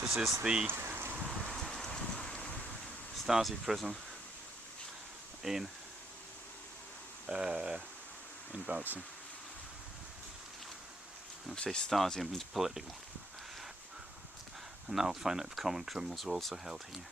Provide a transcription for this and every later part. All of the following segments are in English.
This is the Stasi prison in Bautzen. When I say Stasi, it means political. And now I'll find out if common criminals are also held here.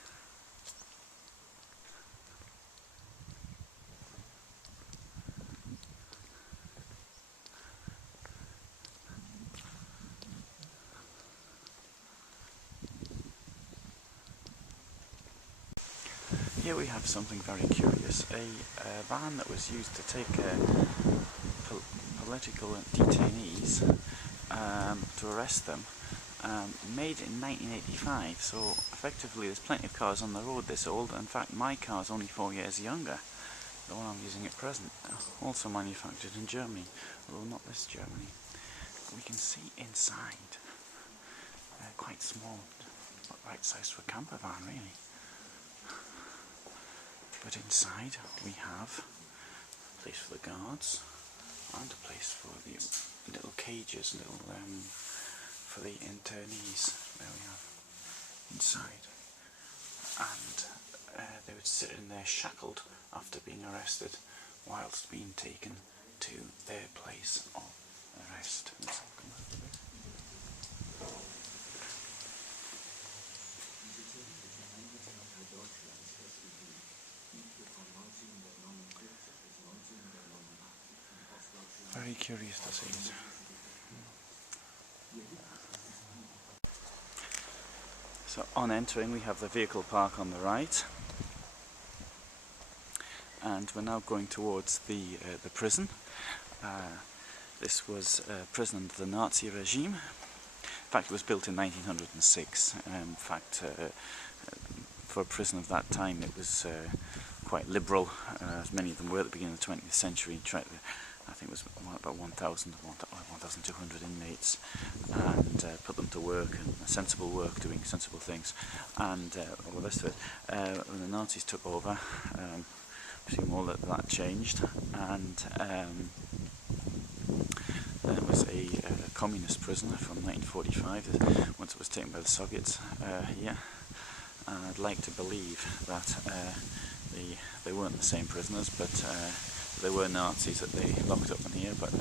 Here we have something very curious, a van that was used to take political detainees to arrest them, made in 1985, so effectively there's plenty of cars on the road this old. In fact, my car is only 4 years younger, the one I'm using at present, also manufactured in Germany, although not this Germany. We can see inside, quite small, not right size for a camper van really. But inside we have a place for the guards and a place for the little cages, for the internees. There we have inside, and they would sit in there shackled after being arrested, whilst being taken to their place of arrest. Very curious to see it. So on entering we have the vehicle park on the right, and we're now going towards the prison. This was a prison under the Nazi regime. In fact, it was built in 1906. In fact, for a prison of that time it was quite liberal, as many of them were at the beginning of the 20th century. I think it was about 1,200 inmates, and put them to work, and sensible work, doing sensible things, and all the rest of it. When the Nazis took over, I presume all that changed, and then it was a communist prisoner from 1945, once it was taken by the Soviets here, and I'd like to believe that they weren't the same prisoners, but there were Nazis that they locked up in here, but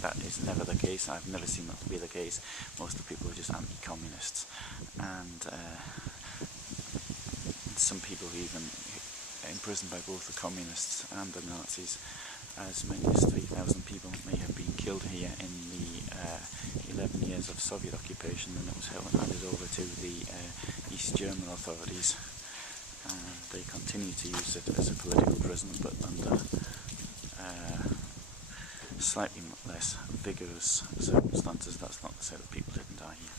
that is never the case. I've never seen that to be the case. Most of the people are just anti-communists, and some people are even imprisoned by both the communists and the Nazis. As many as 3,000 people may have been killed here in the 11 years of Soviet occupation, and it was handed over to the East German authorities. They continue to use it as a political prison, but under slightly less vigorous circumstances. That's not to say that people didn't die here.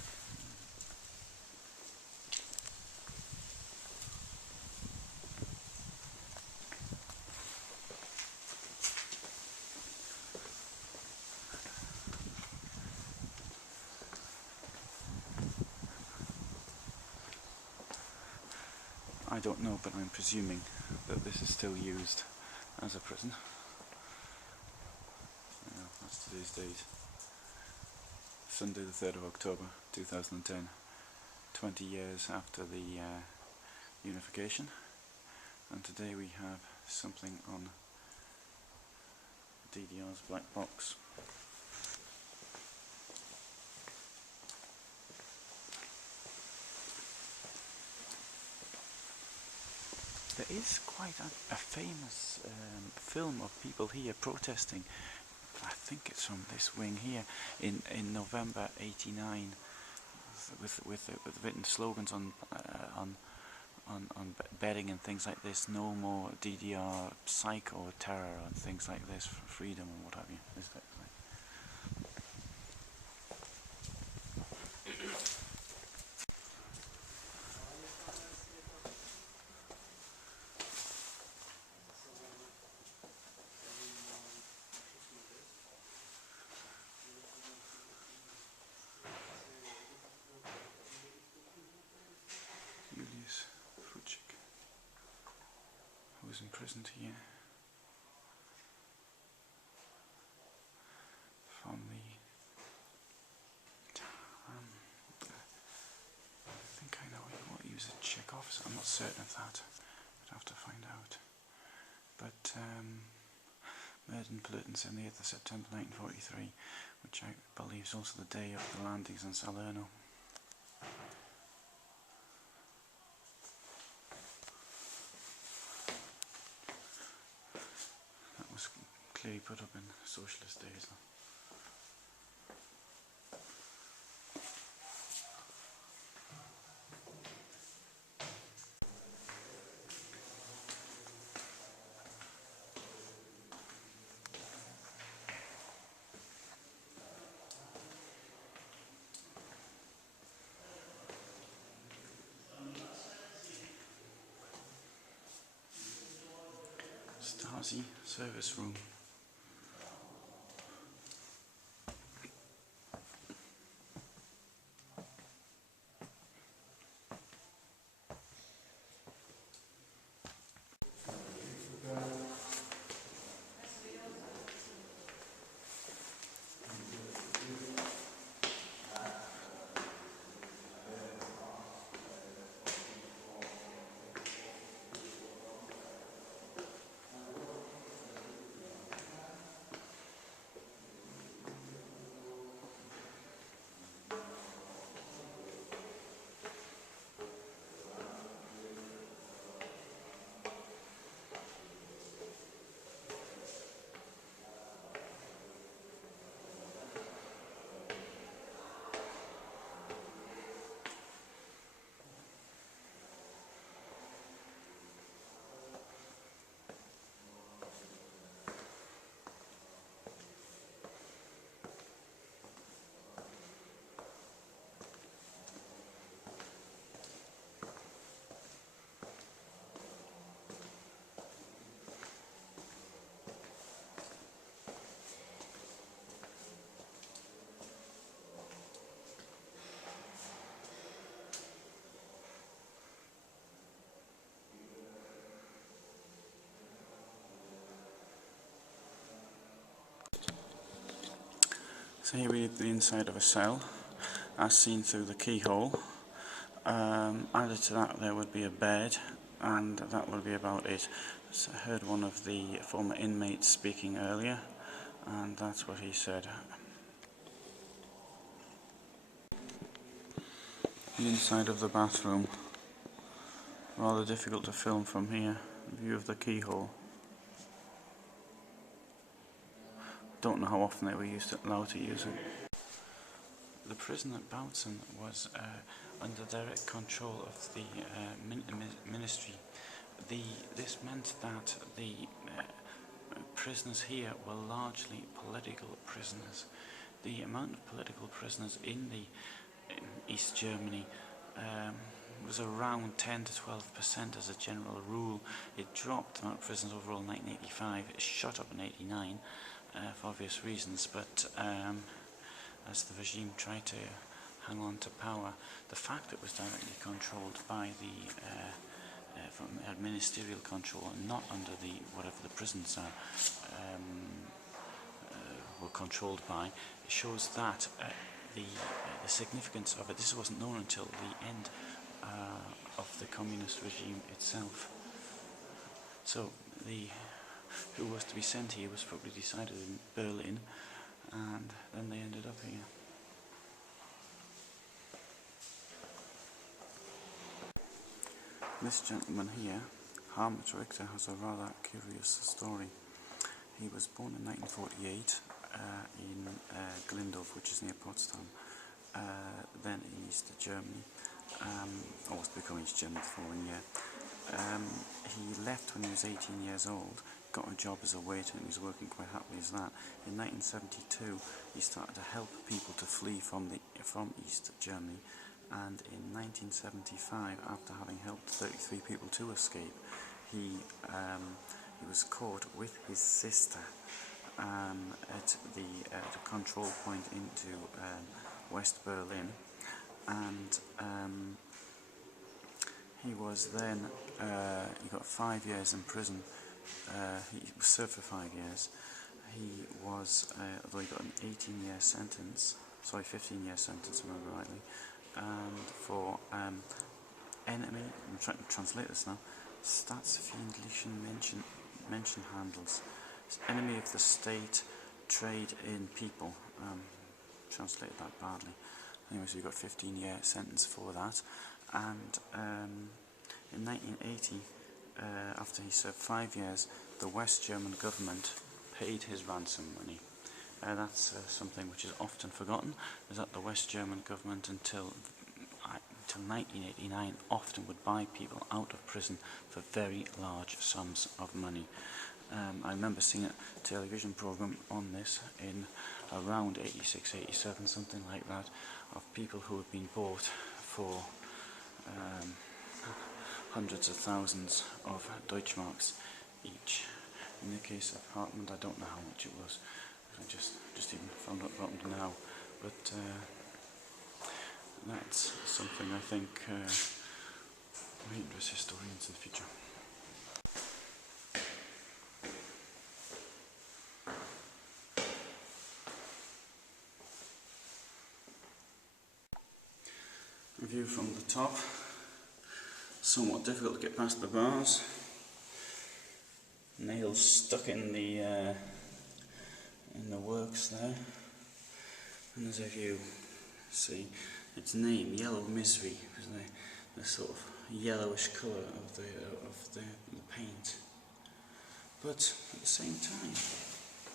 I don't know, but I'm presuming that this is still used as a prison. Yeah, that's today's date. Sunday the 3rd of October 2010, 20 years after the unification, and today we have something on DDR's black box. There is quite a famous film of people here protesting. I think it's from this wing here in November '89, with written slogans on bedding and things like this. No more DDR psycho terror and things like this, for freedom and what have you. Who was imprisoned here from the I think certain of that. I'd have to find out. But murdered in Plutons on the 8th of September 1943, which I believe is also the day of the landings in Salerno. That was clearly put up in socialist days though. Stasi service room. So here we have the inside of a cell, as seen through the keyhole. Added to that there would be a bed, and that would be about it. So I heard one of the former inmates speaking earlier, and that's what he said. The inside of the bathroom. Rather difficult to film from here. View of the keyhole. Don't know how often they were allowed to use it. The prison at Bautzen was under direct control of the ministry. This meant that the prisoners here were largely political prisoners. The amount of political prisoners in East Germany was around 10 to 12% as a general rule. It dropped the amount of prisoners overall in 1985. It shot up in 1989 for obvious reasons, but as the regime tried to hang on to power, the fact it was directly controlled by from ministerial control and not under whatever the prisons were controlled by, it shows that the significance of it. This wasn't known until the end of the communist regime itself. So who was to be sent here was probably decided in Berlin, and then they ended up here. This gentleman here, Hamid Richter, has a rather curious story. He was born in 1948 in Glindorf, which is near Potsdam, then in East Germany, or was becoming East Germany the following year. He left when he was 18 years old, got a job as a waiter, and he was working quite happily as that. In 1972 he started to help people to flee from East Germany, and in 1975, after having helped 33 people to escape, he was caught with his sister at the control point into West Berlin, and he was then he got 5 years in prison. He was served for 5 years. He was, although he got an 18-year sentence, sorry, 15-year sentence, if I remember rightly, and for enemy, I'm trying to translate this now, Staatsfeindlichen Menschenhandels, enemy of the state, trade in people. Translated that badly. Anyway, so you got 15-year sentence for that. And in 1980, after he served 5 years, the West German government paid his ransom money. That's something which is often forgotten, is that the West German government until 1989 often would buy people out of prison for very large sums of money. I remember seeing a television program on this in around 86, 87, something like that, of people who had been bought for hundreds of thousands of Deutschmarks each. In the case of Hartmut, I don't know how much it was. I just even found out about it now, but that's something I think may interest historians in the future. A view from the top, somewhat difficult to get past the bars. Nails stuck in the works there, and there's a view. See, its name, Yellow Misery, is the sort of yellowish colour of the paint. But at the same time,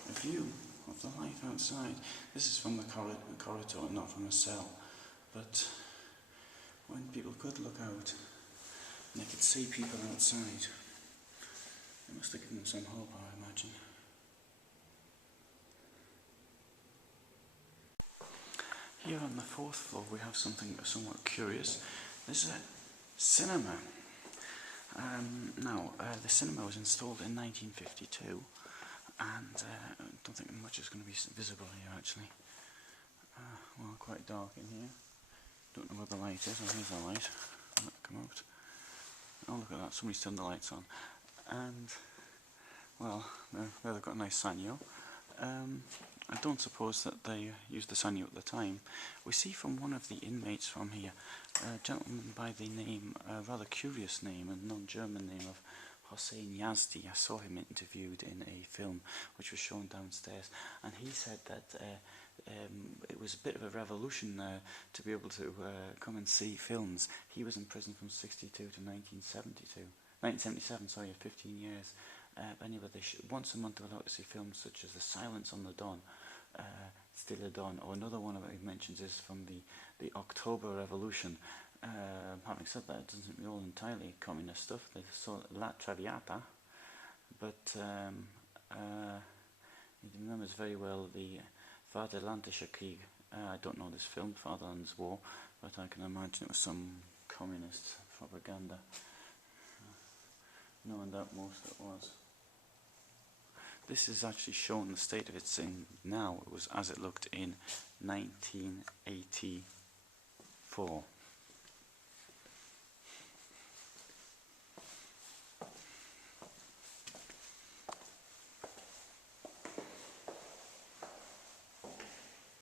a view of the life outside. This is from the corridor, not from a cell. But when people could look out and they could see people outside, it must have given them some hope, I imagine. Here on the 4th floor we have something somewhat curious. This is a cinema. The cinema was installed in 1952, and I don't think much is going to be visible here actually. Well, quite dark in here. Don't know where the light is. Oh, here's the light. Let it come out. Oh, look at that, somebody's turned the lights on. And, well, there they've got a nice sanyo. I don't suppose that they used the sanyo at the time. We see from one of the inmates from here, a gentleman by the name, a rather curious name, a non-German name of Hossein Yazdi. I saw him interviewed in a film which was shown downstairs, and he said that it was a bit of a revolution to be able to come and see films. He was in prison from 62 to 1977, sorry, 15 years. But anyway, once a month they were allowed to see films such as The Silence on the Don, Stille Dawn, or another one he mentions is from the October Revolution. Having said that, it doesn't all entirely communist stuff. They saw La Traviata, but he remembers very well the Vaterlandische Krieg. I don't know this film, Fatherland's War, but I can imagine it was some communist propaganda. Knowing that most it was. This is actually shown the state of it's in now. It was as it looked in 1984.